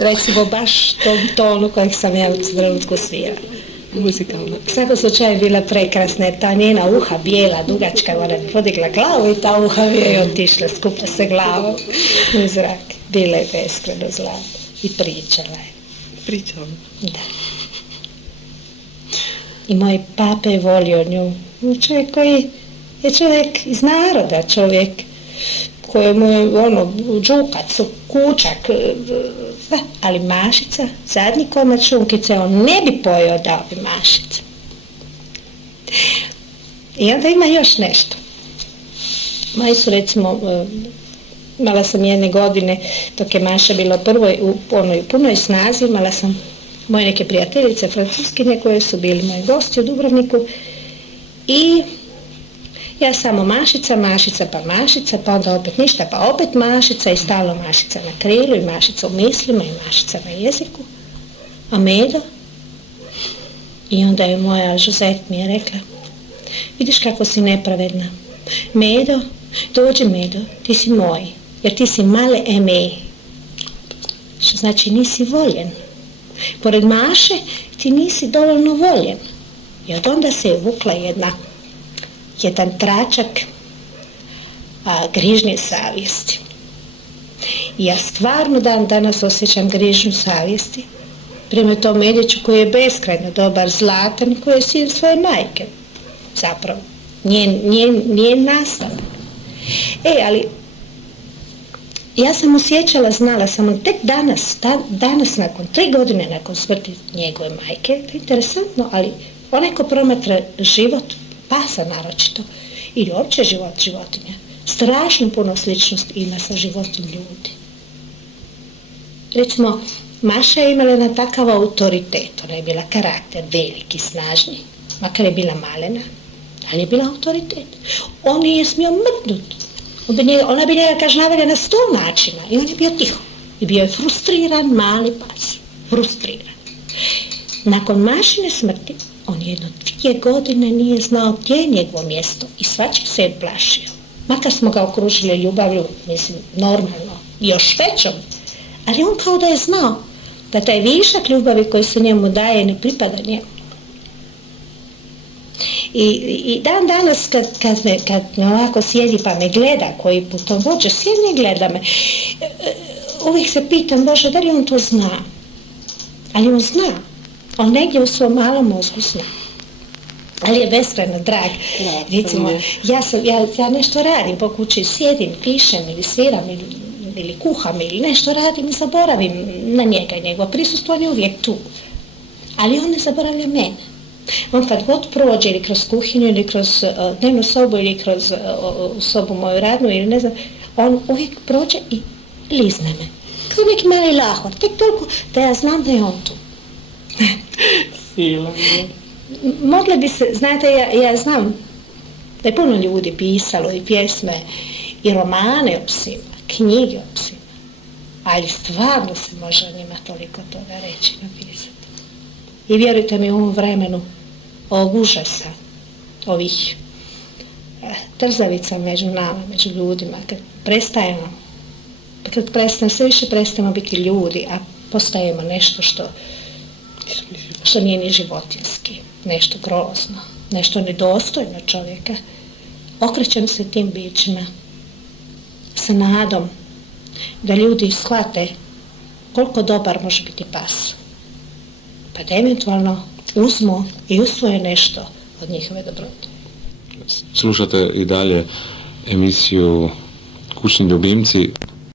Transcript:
recimo baš tom tonu kojeg sam ja u trenutku svirala. Muzikalno. U svakom slučaju je bila prekrasna, ta njena uha bijela, dugačka, ona je podigla glavu i ta uha je otišla skupa sa glavom u zrak. Bila je beskreno zlata i pričala je. Pričala? Da. I moj pape je volio nju. Čovjek koji je čovjek iz naroda, čovjek kojemu je džukac, kučak, ali mašica, zadnji komad šunkice, on ne bi pojeo dao bi mašica. I onda ima još nešto. Moji su recimo, imala sam jedne godine, dok je Maša bila u punoj snazi, imala sam moje neke prijateljice francuskinje koje su bili moji gosti u Dubrovniku i ja samo mašica, pa onda opet ništa, pa opet mašica i stalno mašica na krilu i mašica u mislima i mašica na jeziku. A Medo? I onda je moja Josette mi je rekla, vidiš kako si nepravedna. Medo, dođi Medo, ti si moj, jer ti si male eme. Što znači nisi voljen. Pored Maše ti nisi dovoljno voljen. I od onda se je vukla jedan tračak grižnje savjesti. I ja stvarno danas osjećam grižnju savjesti prema tom Mediću koji je beskrajno dobar, zlatan, koji je sin svoje majke, zapravo, njen nastavak. Ali ja sam osjećala, znala sam, tek danas nakon 3 godine nakon smrti njegove majke, to je interesantno, ali onaj ko promatra život pasa naročito, ili uopće život životinja, strašno puno sličnost ima sa životom ljudi. Recimo, Maša je imala na takav autoritet, ona je bila karakter veliki, snažni, makar je bila malena, ali je bila autoritet. On nije smio mrdnuti. Ona bi njega kažnavala na 100 načina i on je bio tiho. I bio je frustriran mali pas. Frustriran. Nakon Mašine smrti, on 2 godine nije znao gdje je njegovo mjesto i svačeg se je plašio. Makar smo ga okružili ljubavlju, mislim, normalno, još većom, ali on kao da je znao da taj višak ljubavi koji se njemu daje ne pripada njemu. I dan danas kad me ovako sjedi pa me gleda, koji putom vođe sjedi i gleda me, uvijek se pitam, Bože, da li on to zna? Ali on zna. On negdje u svom malom mozgu zna. Ali je beskrajno drag. Recimo, ja nešto radim po kući, sjedim, pišem ili sviram ili kuham ili nešto radim i zaboravim na njega i njegovo prisustvo, on je uvijek tu. Ali on ne zaboravlja mene. On kad god prođe ili kroz kuhinju ili kroz dnevnu sobu ili kroz sobu moju radnu ili ne znam, on uvijek prođe i lizne me. Kao neki mali lahor, tek toliko da ja znam da je on tu. Sila. Mogle bi se, znate, ja znam da je puno ljudi pisalo i pjesme i romane o psima, knjige o psima, ali stvarno se može o njima toliko toga reći, napisati. I vjerujte mi, u ovom vremenu ovog užasa, ovih trzavica među nama, među ljudima, kad sve više prestajemo biti ljudi, a postajemo nešto što nije ni životinski, nešto grozno, nešto nedostojno čovjeka, okrećem se tim bićima sa nadom da ljudi shvate koliko dobar može biti pas, pa da eventualno uzmu i usvoje nešto od njihove dobrote. Slušate i dalje emisiju Kućni ljubimci.